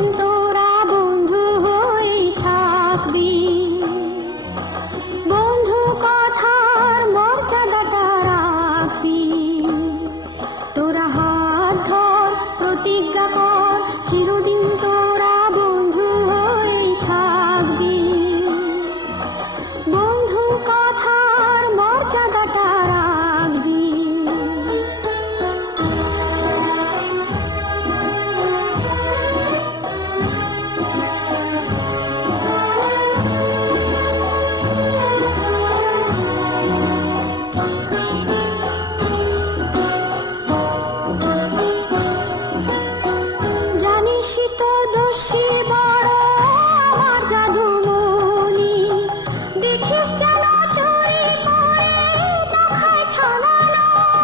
lindo.